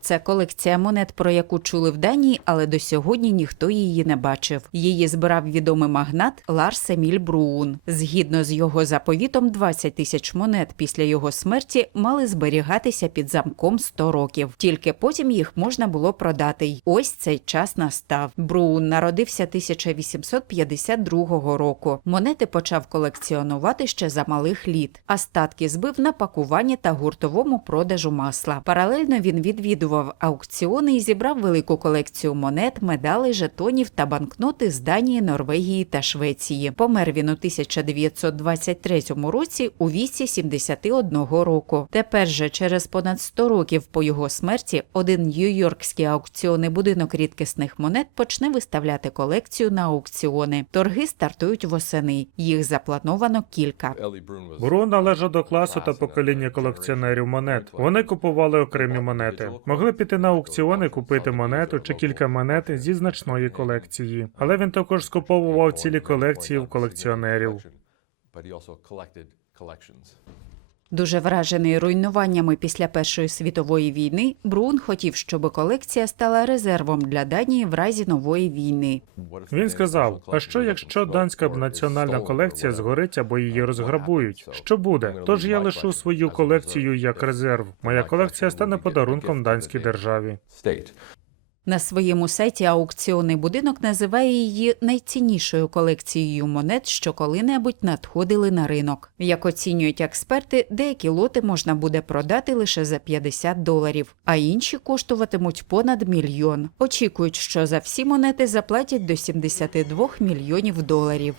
Це колекція монет, про яку чули в Данії, але до сьогодні ніхто її не бачив. Її збирав відомий магнат Ларс Еміль Бруун. Згідно з його заповітом, 20 тисяч монет після його смерті мали зберігатися під замком 100 років. Тільки потім їх можна було продати. Й ось цей час настав. Бруун народився 1852 року. Монети почав колекціонувати ще за малих літ, а статки збив на пакуванні та гуртовому продажу масла. Паралельно він відвідував аукціони і зібрав велику колекцію монет, медалей, жетонів та банкноти з Данії, Норвегії та Швеції. Помер він у 1923 році у віці 71 року. Тепер же, через понад 100 років по його смерті, один нью-йоркський аукціонний будинок рідкісних монет почне виставляти колекцію на аукціони. Торги стартують восени. Їх заплановано кілька. Бру належав до класу та покоління колекціонерів монет. Вони купували окремі монети. Могли піти на аукціон і купити монету чи кілька монет зі значної колекції. Але він також скуповував цілі колекції в колекціонерів. Дуже вражений руйнуваннями після Першої світової війни, Брун хотів, щоб колекція стала резервом для Данії в разі нової війни. Він сказав: а що якщо данська національна колекція згорить або її розграбують? Що буде? Тож я лишу свою колекцію як резерв. Моя колекція стане подарунком данській державі. На своєму сайті аукціонний будинок називає її найціннішою колекцією монет, що коли-небудь надходили на ринок. Як оцінюють експерти, деякі лоти можна буде продати лише за 50 доларів, а інші коштуватимуть понад мільйон. Очікують, що за всі монети заплатять до 72 мільйонів доларів.